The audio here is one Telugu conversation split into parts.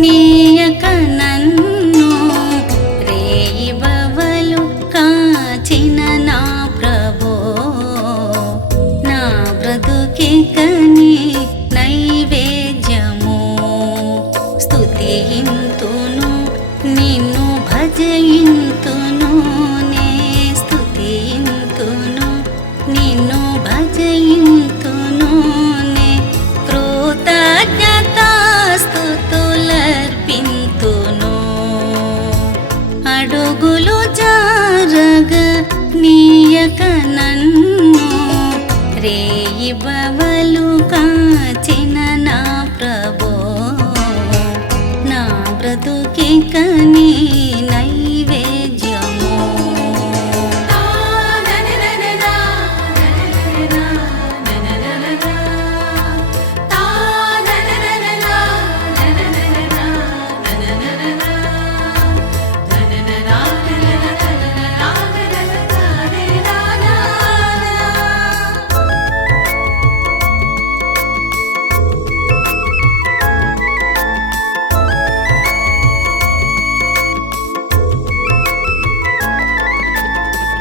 నీయక నన్ను రేయిబవలు కాచిన నా ప్రభో నా బ్రతుకికని నైవేద్యము స్తుతింతును నిన్ను భజయింతును నే స్తుతింతును నిన్ను భజయింతును నే కృతజ్ఞతాస్తుతులర్పింతును అడుగులు జారగ నీయక నన్ను రేయిబవలు కాచిన నా ప్రభో నా బ్రతుకికని నైవేద్యము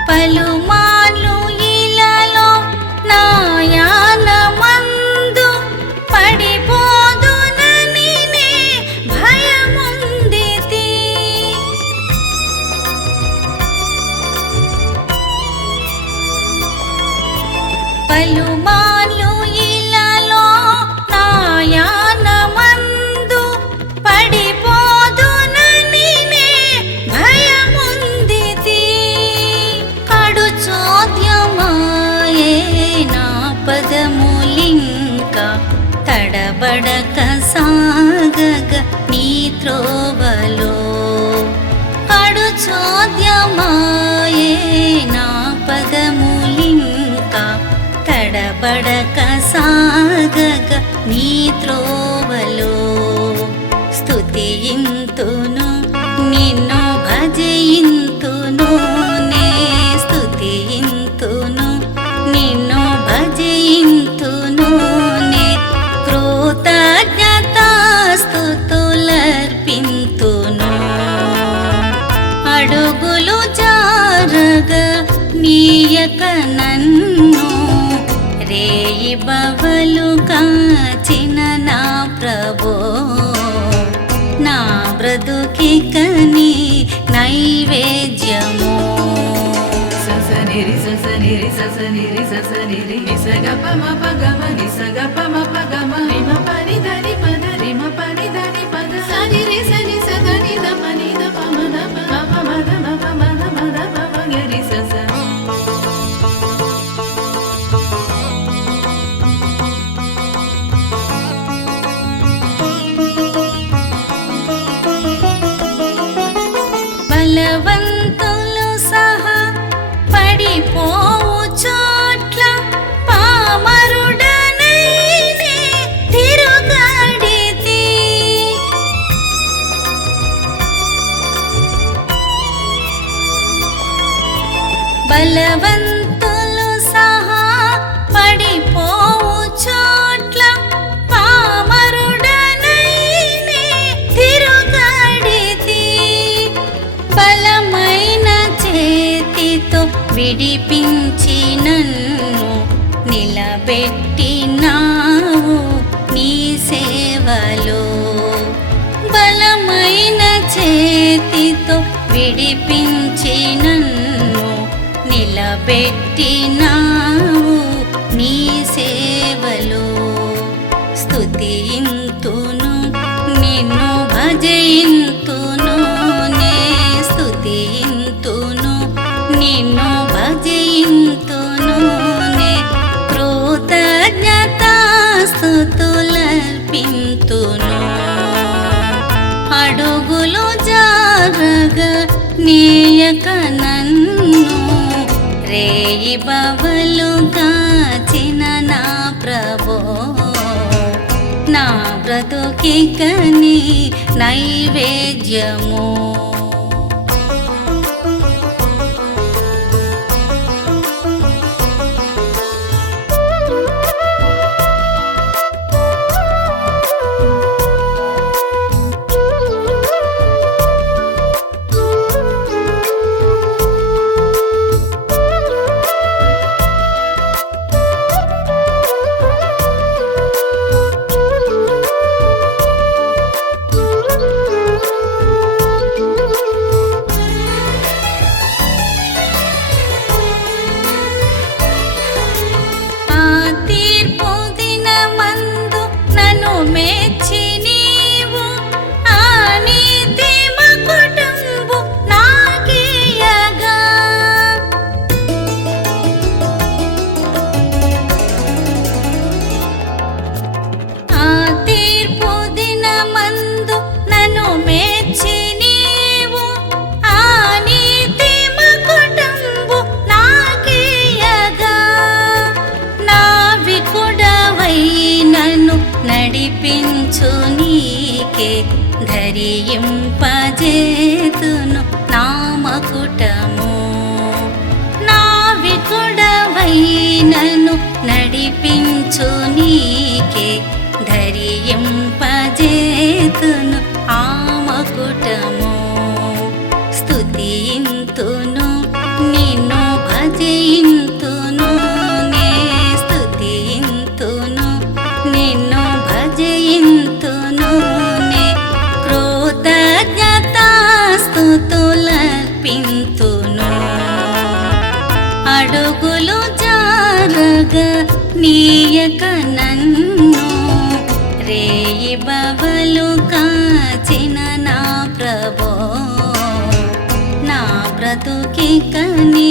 పలుమార్లు ఇలలో నాయానమందు పడిపోదునని నే భయముందితి పలుమార్లు ఇలలో నాయానమందు పడిపోదునని నే భయముందితి చోద్యమాయే నా పదములింక తడబడక సాగగ నీ త్రోవలో కడు చోద్యమాయే నా పదములింక తడబడక సాగగ నీ త్రోవలో స్తుతింతును నిన్ను భజయింతును నిన్ను భజయింతును నే కృతజ్ఞతాస్తుతులర్పింతును అడుగులు జారగ నీయక నన్ను రేయిబవలు కాచిన నా ప్రభో నా బ్రతుకికని నైవేద్యము ససనిరి ససనిరి ససనిరి ససనిరి నిసగపమ పగమ నిసగపమ పగమ రిమ పని దని పద రిమ పని దని పద సనిరి సని సదని దపని దపమ దప మమ మద మమ మద మద మమ గరి సస బలవంతులు సహా పడిపోవు చోట్ల పామరుడనైనే తిరుగాడితి బలవంతులు సహా పడిపోవు చోట్ల పామరుడనైనే తిరుగాడితి బలమైన చేతితో విడిపించి నన్ను నిలబెట్టినావు నీ సేవలో బలమైన చేతితో విడిపించి నన్ను నిలబెట్టినావు నీ సేవలో స్తుతింతును నిన్ను భజయింతును నే స్తుతింతును నిన్ను భజయింతును నే కృతజ్ఞతాస్తుతులర్పింతును అడుగులు జారగ నీయక నన్ను రేయిబవలు కాచిన నా ప్రభో నా బ్రతుకికని నైవేద్యము అయినను నడిపించు నీకే ధరింపజేతును ఆ మకుటము స్తుతింతును నిన్ను భజయింతును నే స్తుతింతును నిన్ను భజయింతును నే కృతజ్ఞతాస్తుతులర్పింతును అడుగులు జారగ నీయక నన్ను రేయి బవలు కాచిన నా ప్రభో నా బ్రతుకిక నీ